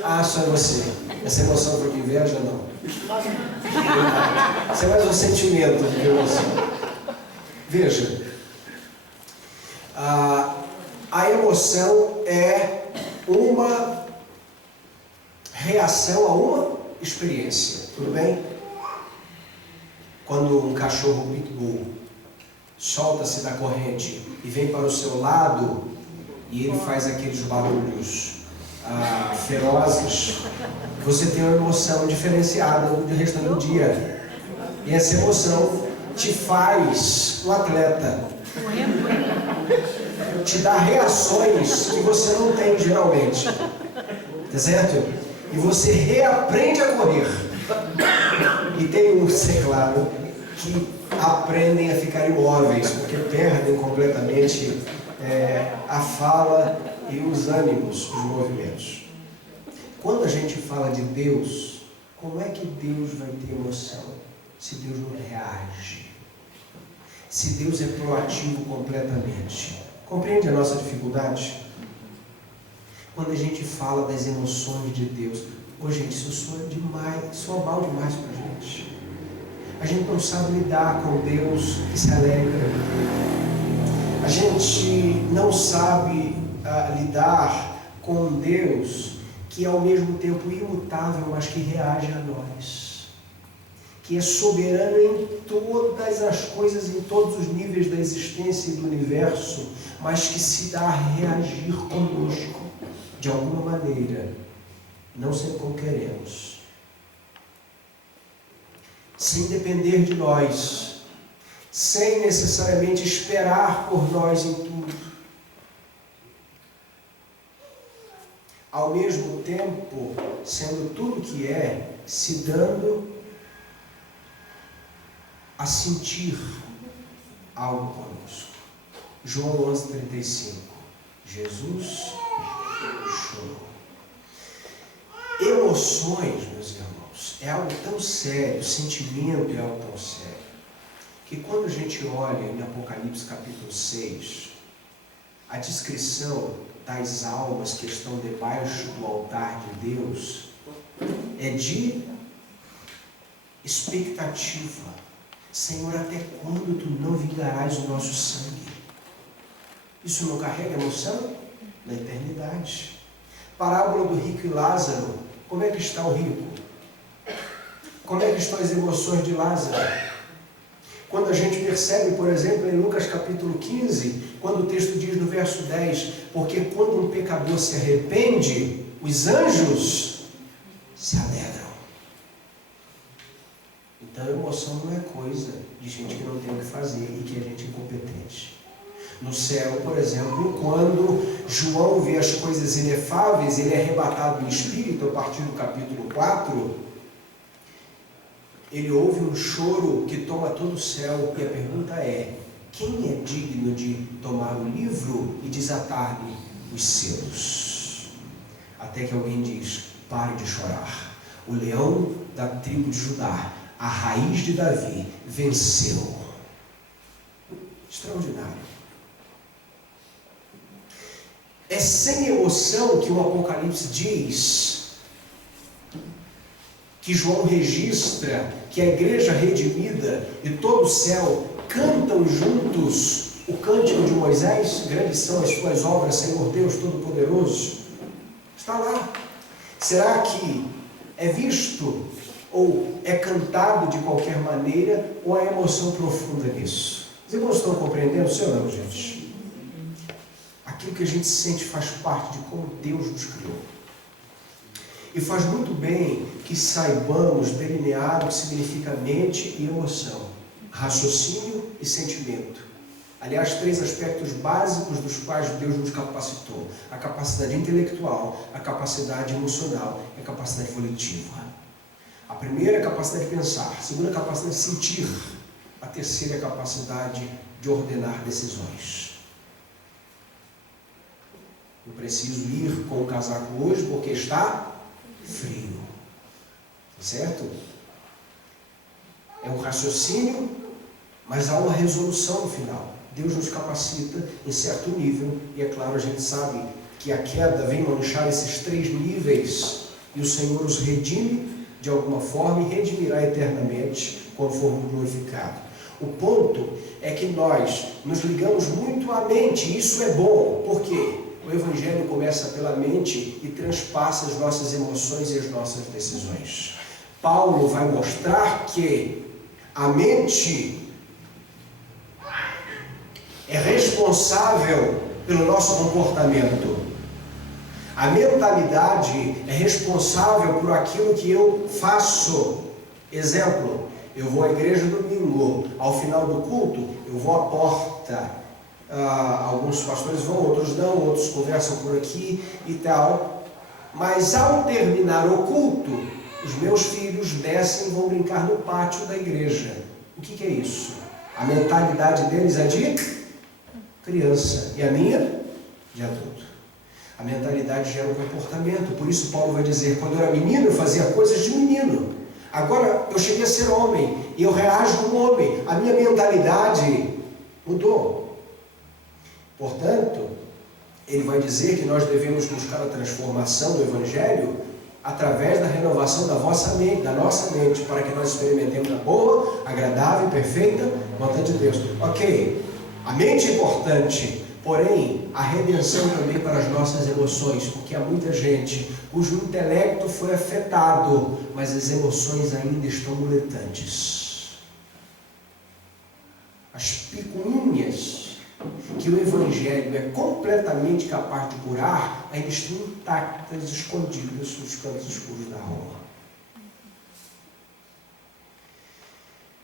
Ah, só você. Essa emoção foi de inveja, não. Isso é mais um sentimento do que emoção. Veja. A emoção é uma reação a uma experiência, tudo bem? Quando um cachorro pitbull solta-se da corrente e vem para o seu lado, e ele faz aqueles barulhos ferozes, você tem uma emoção diferenciada do resto do dia. E essa emoção te faz um atleta, te dá reações que você não tem geralmente, tá certo? E você reaprende a correr. E tem uns, é claro, que aprendem a ficar imóveis, porque perdem completamente a fala e os ânimos, os movimentos. Quando a gente fala de Deus, como é que Deus vai ter emoção se Deus não reage? Se Deus é proativo completamente? Compreende a nossa dificuldade? Quando a gente fala das emoções de Deus, gente, isso soa demais, soa mal demais para a gente. A gente não sabe lidar com Deus que se alegra. A gente não sabe lidar com um Deus que é ao mesmo tempo imutável, mas que reage a nós. Que é soberano em todas as coisas, em todos os níveis da existência e do universo, mas que se dá a reagir conosco, de alguma maneira, não sempre como queremos. Sem depender de nós, sem necessariamente esperar por nós em tudo. Ao mesmo tempo, sendo tudo que é, se dando a sentir algo conosco. João 11,35. Jesus chorou. Emoções, meus irmãos, é algo tão sério, sentimento é algo tão sério, que quando a gente olha em Apocalipse capítulo 6, a descrição das almas que estão debaixo do altar de Deus é de expectativa. Senhor, até quando tu não vingarás o nosso sangue? Isso não carrega emoção? Na eternidade. Parábola do rico e Lázaro. Como é que está o rico? Como é que estão as emoções de Lázaro? Quando a gente percebe, por exemplo, em Lucas capítulo 15, quando o texto diz no verso 10, porque quando um pecador se arrepende, os anjos se alegram. Então a emoção não é coisa de gente que não tem o que fazer e que é gente incompetente. No céu, por exemplo, quando João vê as coisas inefáveis, ele é arrebatado em espírito, a partir do capítulo 4, ele ouve um choro que toma todo o céu, e a pergunta é: quem é digno de tomar o livro e desatar-lhe os selos? Até que alguém diz: pare de chorar. O leão da tribo de Judá, a raiz de Davi, venceu. Extraordinário. É sem emoção que o Apocalipse diz, que João registra, que a igreja redimida e todo o céu cantam juntos o cântico de Moisés. Grandes são as tuas obras, Senhor Deus Todo-Poderoso. Está lá. Será que é visto ou é cantado de qualquer maneira, ou há emoção profunda nisso? Os irmãos estão compreendendo, sim ou não, gente? Aquilo que a gente sente faz parte de como Deus nos criou. E faz muito bem que saibamos delinear o que significa mente e emoção, raciocínio e sentimento. Aliás, 3 aspectos básicos dos quais Deus nos capacitou: a capacidade intelectual, a capacidade emocional e a capacidade volitiva. A primeira é a capacidade de pensar, a segunda é a capacidade de sentir, a terceira é a capacidade de ordenar decisões. Eu preciso ir com o casaco hoje porque está frio, certo? É um raciocínio, mas há uma resolução no final. Deus nos capacita em certo nível, e é claro, a gente sabe que a queda vem manchar esses 3 níveis, e o Senhor os redime de alguma forma e redimirá eternamente quando formos glorificados. O ponto é que nós nos ligamos muito à mente, e isso é bom. Por quê? O Evangelho começa pela mente e transpassa as nossas emoções e as nossas decisões. Paulo vai mostrar que a mente é responsável pelo nosso comportamento. A mentalidade é responsável por aquilo que eu faço. Exemplo, eu vou à igreja domingo, ao final do culto, eu vou à porta. Alguns pastores vão, outros não, outros conversam por aqui e tal. Mas ao terminar o culto, os meus filhos descem e vão brincar no pátio da igreja. O que é isso? A mentalidade deles é de criança e a minha de adulto. A mentalidade gera um comportamento. Por isso Paulo vai dizer, quando eu era menino eu fazia coisas de menino. Agora eu cheguei a ser homem e eu reajo como homem. A minha mentalidade mudou. Portanto, ele vai dizer que nós devemos buscar a transformação do Evangelho através da renovação da vossa mente, da nossa mente, para que nós experimentemos a boa, agradável e perfeita vontade de Deus. Ok, a mente é importante, porém, a redenção também para as nossas emoções, porque há muita gente cujo intelecto foi afetado, mas as emoções ainda estão muletantes. As picuinhas que o Evangelho é completamente capaz de curar, ainda estão intactas, escondidas nos cantos escuros da alma.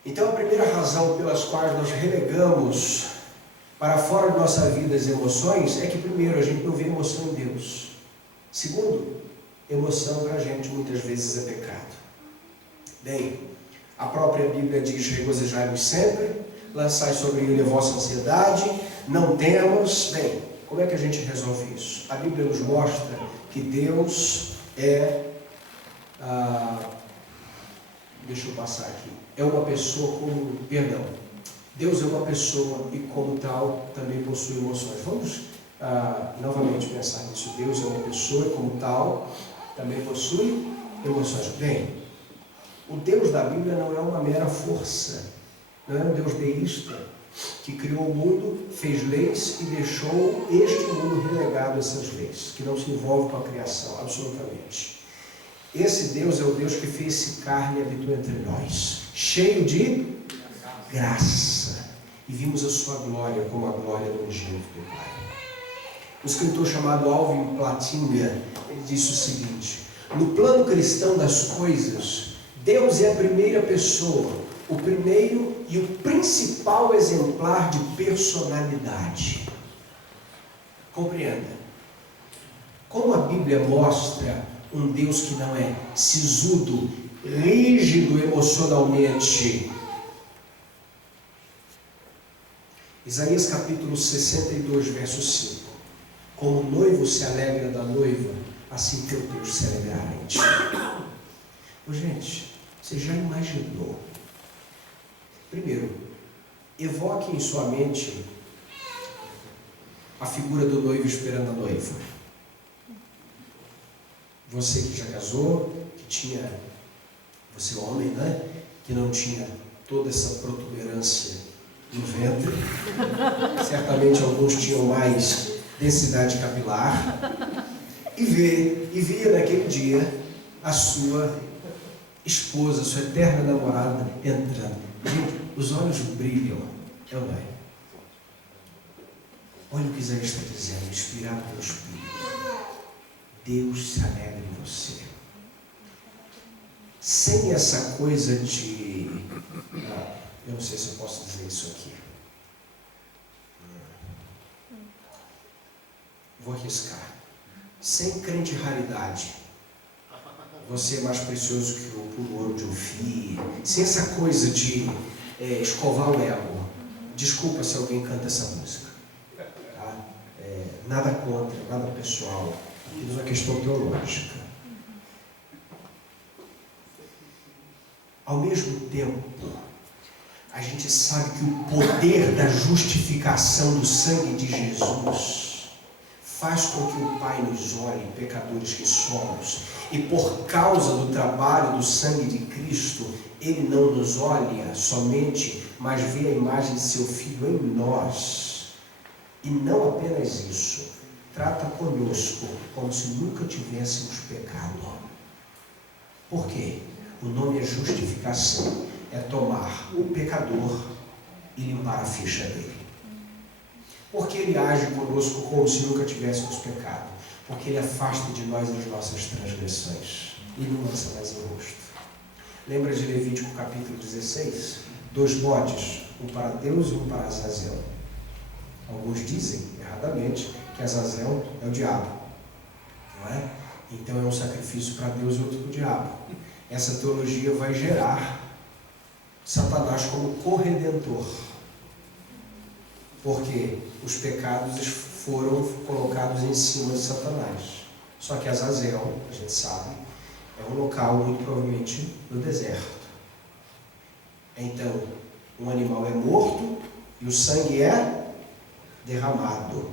Então, a primeira razão pelas quais nós relegamos para fora de nossa vida as emoções é que, primeiro, a gente não vê emoção em Deus. Segundo, emoção para a gente muitas vezes é pecado. Bem, a própria Bíblia diz: regozijai-vos sempre, lançai sobre ele a vossa ansiedade, não temos. Bem, como é que a gente resolve isso? A Bíblia nos mostra que Deus é, deixa eu passar aqui, é uma pessoa como, Deus é uma pessoa e como tal também possui emoções. Vamos novamente pensar nisso. Deus é uma pessoa e como tal também possui emoções. Bem, o Deus da Bíblia não é uma mera força, não é um Deus deísta que criou o mundo, fez leis e deixou este mundo relegado a essas leis, que não se envolve com a criação, absolutamente. Esse Deus é o Deus que fez-se carne e habitou entre nós, cheio de graça, e vimos a sua glória como a glória do unigênito do Pai. Um escritor chamado Alvin Plantinga, ele disse o seguinte: no plano cristão das coisas, Deus é a primeira pessoa, o primeiro e o principal exemplar de personalidade. Compreenda. Como a Bíblia mostra um Deus que não é sisudo, rígido emocionalmente. Isaías capítulo 62, verso 5. Como o noivo se alegra da noiva, assim teu Deus se alegrará em ti. Gente, você já imaginou? Primeiro, evoque em sua mente a figura do noivo esperando a noiva. Você que já casou, que tinha, você homem, né? Que não tinha toda essa protuberância no ventre. Certamente alguns tinham mais densidade capilar. E via naquele dia a sua esposa, sua eterna namorada entrando. Gente, os olhos brilham, é ou não é? Olha o que Isaías está dizendo, inspirado pelo Espírito. Deus se alegra em você. Sem essa coisa de... eu não sei se eu posso dizer isso aqui. Vou arriscar. Sem crente raridade. Você é mais precioso que o puro ouro de Ofir. Sem essa coisa de escovar o ego. Desculpa se alguém canta essa música. Tá? Nada contra, nada pessoal. Apenas uma questão teológica. Ao mesmo tempo, a gente sabe que o poder da justificação do sangue de Jesus faz com que o Pai nos olhe, pecadores que somos, e por causa do trabalho do sangue de Cristo, Ele não nos olha somente, mas vê a imagem de seu Filho em nós. E não apenas isso, trata conosco como se nunca tivéssemos pecado. Por quê? O nome é justificação, é tomar o pecador e limpar a ficha dele. Porque Ele age conosco como se nunca tivéssemos pecado. Porque Ele afasta de nós as nossas transgressões. E não lança mais em rosto. Lembra de Levítico capítulo 16? 2 bodes, um para Deus e um para Azazel. Alguns dizem, erradamente, que Azazel é o diabo. Não é? Então é um sacrifício para Deus e outro para o diabo. Essa teologia vai gerar Satanás como corredentor. Porque os pecados foram colocados em cima de Satanás. Só que Azazel, a gente sabe, é um local muito provavelmente no deserto. Então, um animal é morto e o sangue é derramado.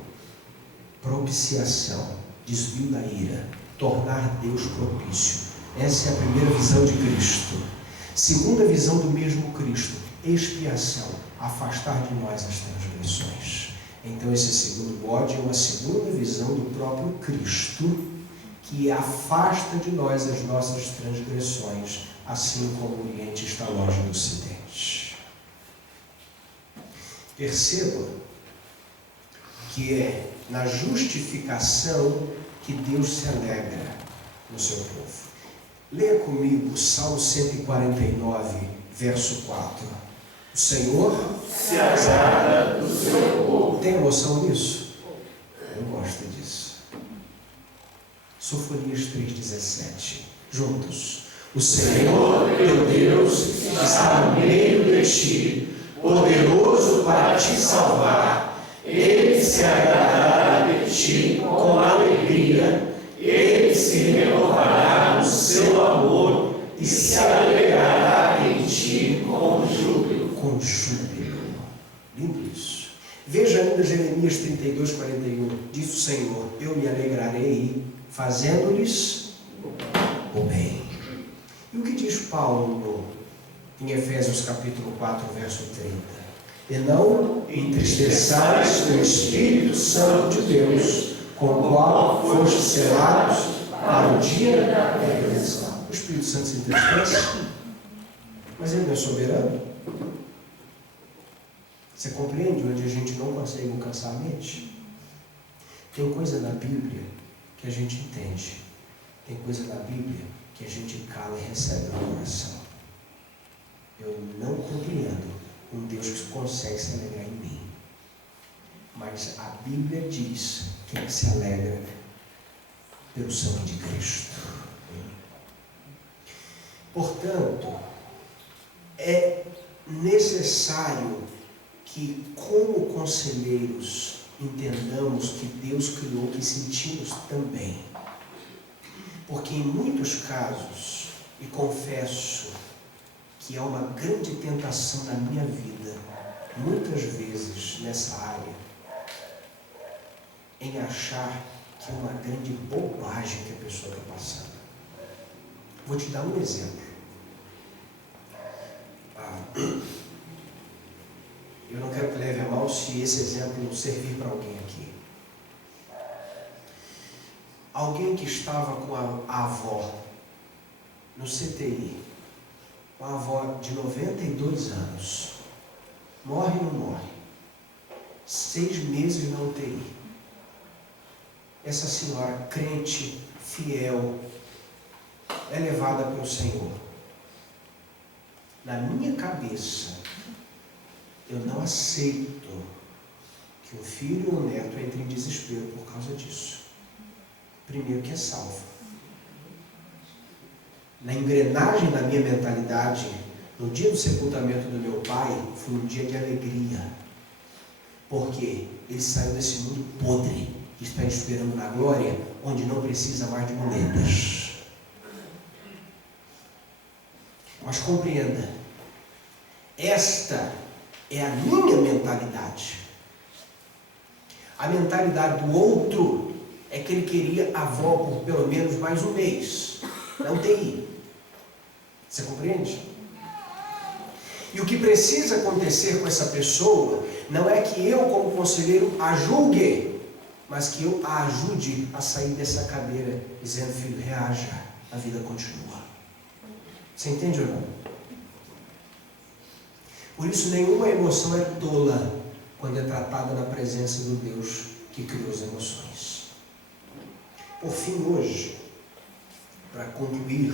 Propiciação, desvio da ira, tornar Deus propício. Essa é a primeira visão de Cristo. Segunda visão do mesmo Cristo, expiação, afastar de nós as transgressões. Então esse segundo bode é uma segunda visão do próprio Cristo, que afasta de nós as nossas transgressões, assim como o Oriente está longe do Ocidente. Perceba que é na justificação que Deus se alegra no seu povo. Leia comigo Salmo 149, verso 4. O Senhor se agrada do seu povo. Tem emoção nisso? Eu gosto disso. Sofonias 3,17. Juntos. O Senhor, teu Deus, está no meio de ti, poderoso para te salvar. Ele se agradará de ti com alegria. Ele se renovará no seu amor e se alegrará em ti com júbilo. Com júbilo. Lindo isso. Veja ainda Jeremias 32, 41. Diz o Senhor: eu me alegrarei fazendo-lhes o bem. E o que diz Paulo em Efésios capítulo 4, verso 30? E não entristeçais o Espírito Santo de Deus, com o qual foste selados para o dia da redenção. O Espírito Santo se entristece, mas Ele não é soberano. Você compreende onde a gente não consegue alcançar a mente? Tem coisa na Bíblia que a gente entende. Tem coisa na Bíblia que a gente cala e recebe no coração. Eu não compreendo um Deus que consegue se alegrar em mim. Mas a Bíblia diz que Ele se alegra pelo sangue de Cristo. Portanto, é necessário que, como conselheiros, entendamos que Deus criou o que sentimos também. Porque em muitos casos, e confesso que é uma grande tentação na minha vida, muitas vezes nessa área, em achar que é uma grande bobagem que a pessoa está passando. Vou te dar um exemplo. Eu não quero que leve a mal se esse exemplo não servir para alguém aqui. Alguém que estava com a avó no CTI, uma avó de 92 anos, morre ou não morre? 6 meses na UTI. Essa senhora, crente, fiel, é levada pelo Senhor. Na minha cabeça, eu não aceito que um filho ou um neto entre em desespero por causa disso. Primeiro que é salvo. Na engrenagem da minha mentalidade, no dia do sepultamento do meu pai, foi um dia de alegria. Porque ele saiu desse mundo podre e está esperando na glória, onde não precisa mais de muletas. Mas compreenda, esta é a minha mentalidade. A mentalidade do outro é que ele queria a avó por pelo menos mais um mês. Não tem. Você compreende? E o que precisa acontecer com essa pessoa não é que eu, como conselheiro, a julgue, mas que eu a ajude a sair dessa cadeira, dizendo: filho, reaja, a vida continua. Você entende ou não? Por isso, nenhuma emoção é tola. quando é tratada na presença do Deus que criou as emoções. Por fim, hoje, para concluir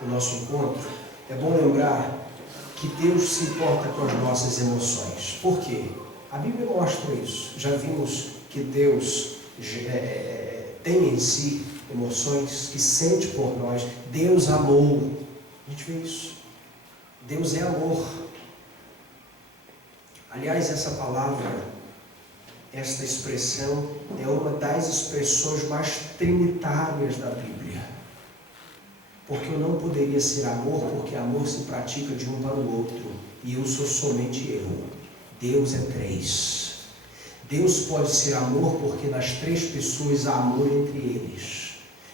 o nosso encontro, é bom lembrar que Deus se importa com as nossas emoções. Por quê? A Bíblia mostra isso. Já vimos que Deus tem em si emoções, que sente por nós. Deus amou. A gente vê isso. Deus é amor. Aliás, essa palavra, esta expressão, é uma das expressões mais trinitárias da Bíblia. Porque eu não poderia ser amor, porque amor se pratica de um para o outro. E eu sou somente eu. Deus é três. Deus pode ser amor porque nas três pessoas há amor entre eles.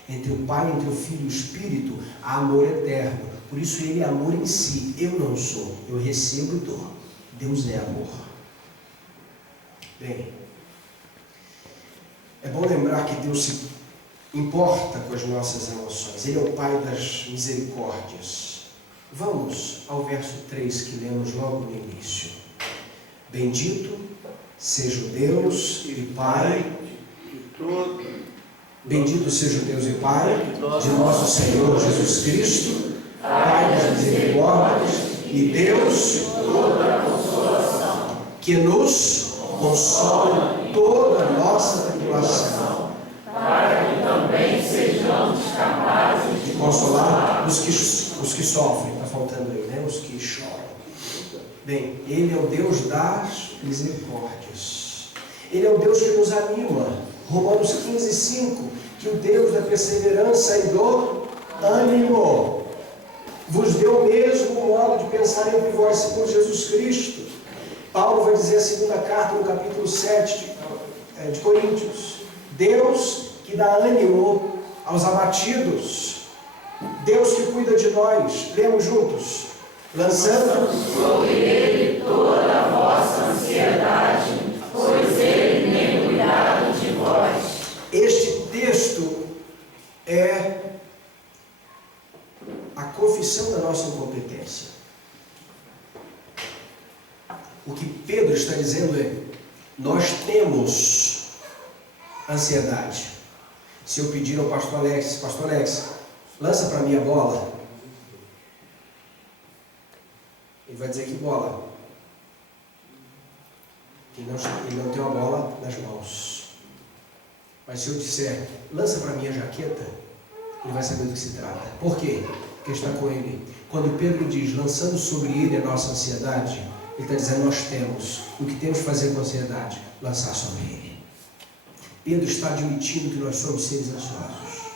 Entre o Pai, entre o Filho e o Espírito, há amor eterno. Por isso ele é amor em si. Eu não sou. Eu recebo e dou. Deus é amor. Bem, é bom lembrar que Deus se importa com as nossas emoções. Ele é o Pai das misericórdias. Vamos ao verso 3 que lemos logo no início. Bendito seja o Deus e Pai. Bendito seja o Deus e Pai de nosso Senhor Jesus Cristo, Pai das misericórdias e Deus toda consolação, que nos consola em toda a nossa tribulação, para que também sejamos capazes de consolar os que sofrem. Está faltando aí, né? Os que choram. Bem, Ele é o Deus das misericórdias. Ele é o Deus que nos anima. Romanos 15:5, que o Deus da perseverança e do ânimo vos deu o mesmo modo de pensar entre vós, segundo Jesus Cristo. Paulo vai dizer a segunda carta, no capítulo 7 de Coríntios: Deus que dá ânimo aos abatidos, Deus que cuida de nós. Lemos juntos: lançando sobre Ele toda a vossa ansiedade, pois Ele tem cuidado de vós. Este texto é a confissão da nossa incompetência. O que Pedro está dizendo é: nós temos ansiedade. Se eu pedir ao pastor Alex, lança para mim a bola, ele vai dizer: que bola? Ele não tem uma bola nas mãos. Mas se eu disser: lança para mim a jaqueta, ele vai saber do que se trata. Por quê? Porque está com ele. Quando Pedro diz: lançando sobre ele a nossa ansiedade, ele está dizendo: nós temos. O que temos que fazer com a ansiedade? Lançar sobre ele. Pedro está admitindo que nós somos seres ansiosos.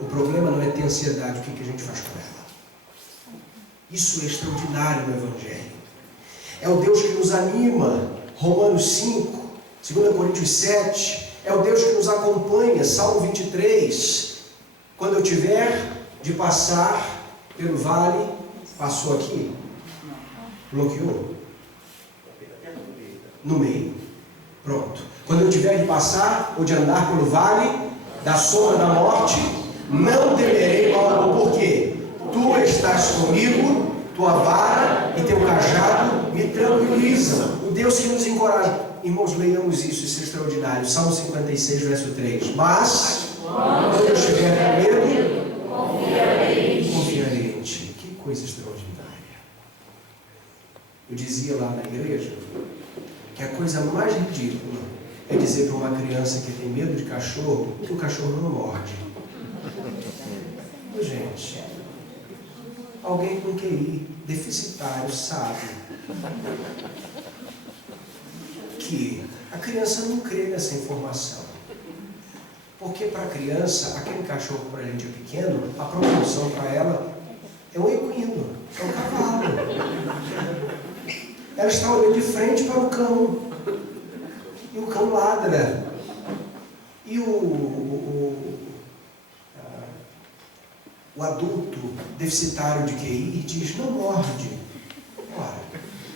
O problema não é ter ansiedade. O que a gente faz com ela? Isso é extraordinário no Evangelho. É o Deus que nos anima. Romanos 5, 2 Coríntios 7. É o Deus que nos acompanha. Salmo 23. Quando eu tiver de passar pelo vale, passou aqui? Bloqueou? No meio. Pronto. Quando eu tiver de passar ou de andar pelo vale da sombra da morte, não temerei mal algum. Por quê? Tu estás comigo, tua vara e teu cajado me tranquilizam. O Deus que nos encoraja. Irmãos, leiamos isso é extraordinário. Salmo 56, verso 3. Mas, quando eu estiver com medo, confiarei em ti. Que coisa extraordinária. Eu dizia lá na igreja que a coisa mais ridícula é dizer para uma criança que tem medo de cachorro que o cachorro não morde. Gente, alguém com QI deficitário sabe que a criança não crê nessa informação. Porque para a criança, aquele cachorro, para a gente é pequeno, a proporção para ela é um equino, é um cavalo. Ela está olhando de frente para o cão. E o cão ladra. E o adulto deficitário de QI diz: não morde. Ora,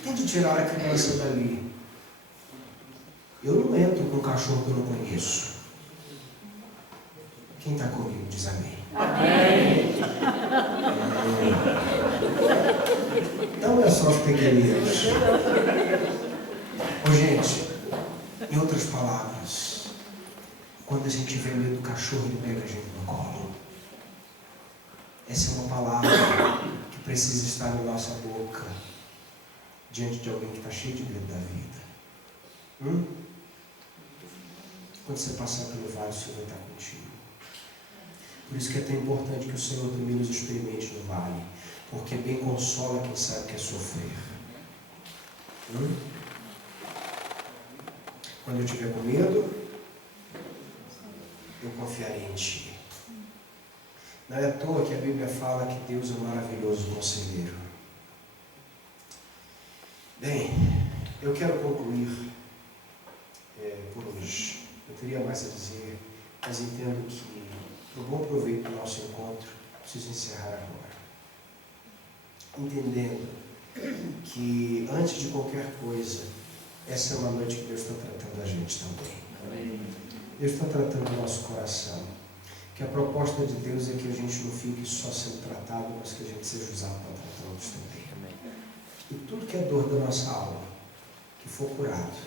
tente tirar a criança dali. Eu não entro com um cachorro que eu não conheço. Quem está comigo diz amém. Amém. Então é só os pequeninos. Ô, gente, outras palavras, quando a gente vê medo do cachorro, ele pega a gente no colo. Essa é uma palavra que precisa estar na nossa boca diante de alguém que está cheio de medo da vida. Quando você passar pelo vale, o Senhor vai estar contigo. Por isso que é tão importante que o Senhor também nos experimente no vale, porque bem consola quem sabe que é sofrer. Quando eu estiver com medo, eu confiarei em Ti. Não é à toa que a Bíblia fala que Deus é um maravilhoso conselheiro. Bem, eu quero concluir por hoje. Eu teria mais a dizer, mas entendo que, para o bom proveito do nosso encontro, preciso encerrar agora. Entendendo que, antes de qualquer coisa, essa é uma noite que Deus está tratando a gente também. Amém. Deus está tratando o nosso coração. Que a proposta de Deus é que a gente não fique só sendo tratado, mas que a gente seja usado para tratar outros também. Amém. E tudo que é dor da nossa alma, que for curado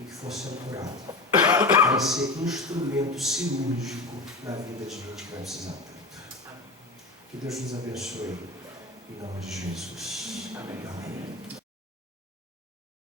e que for sendo curado, vai ser instrumento cirúrgico na vida de gente que vai precisar tanto. Que Deus nos abençoe, em nome de Jesus. Amém. Amém.